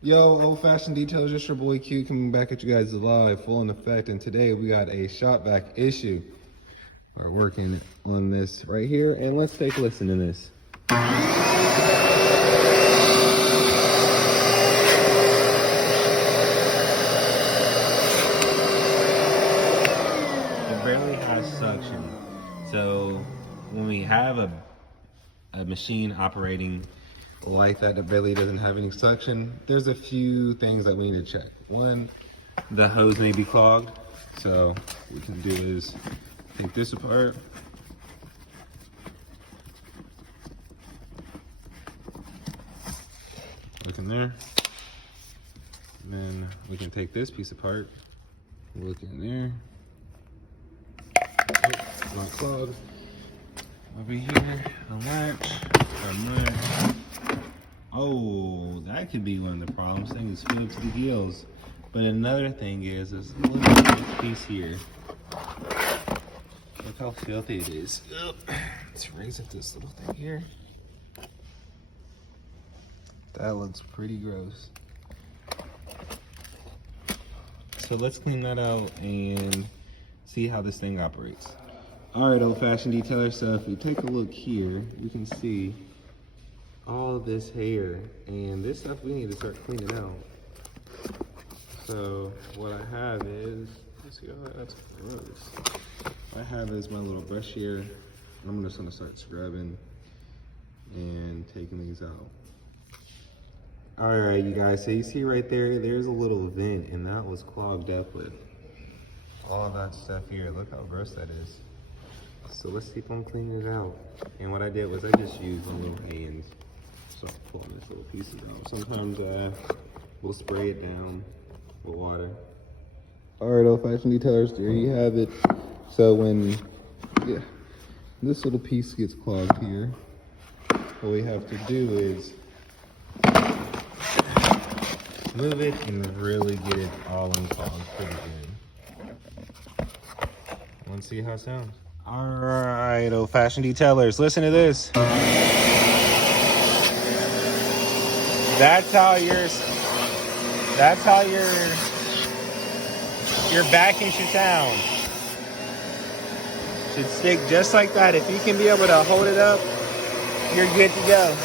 Yo, old fashioned details, just your boy Q coming back at you guys live, full in effect. And today we got a ShopVac issue. We're working on this right here, and let's take a listen to this. It barely has suction. So when we have a machine operating like that barely doesn't have any suction, there's a few things that we need to check. One, the hose may be clogged. So what we can do is take this apart. Look in there. And then we can take this piece apart. Look in there. Oh, not clogged. Over here, the latch. Oh, that could be one of the problems. Thing is filled to the gills. But another thing is look at this piece here. Look how filthy it is. Ugh. Let's raise up this little thing here. That looks pretty gross. So let's clean that out and see how this thing operates. All right, old-fashioned detailer. So if you take a look here, you can see all this hair, and this stuff we need to start cleaning out. So what I have is, let's see, oh, that's gross. What I have is my little brush here, and I'm just gonna start scrubbing and taking these out. All right, you guys, so you see right there, there's a little vent, and that was clogged up with all that stuff here. Look how gross that is. So let's keep on cleaning it out. And what I did was I just used my little hands. So I'm pulling this little pieces out. Sometimes we'll spray it down with water. All right, old fashioned detailers, there you have it. So when this little piece gets clogged here, what we have to do is move it and really get it all unclogged pretty good. Want to see how it sounds? All right, old fashioned detailers, listen to this. That's how your backing should sound. Should stick just like that. If you can be able to hold it up, you're good to go.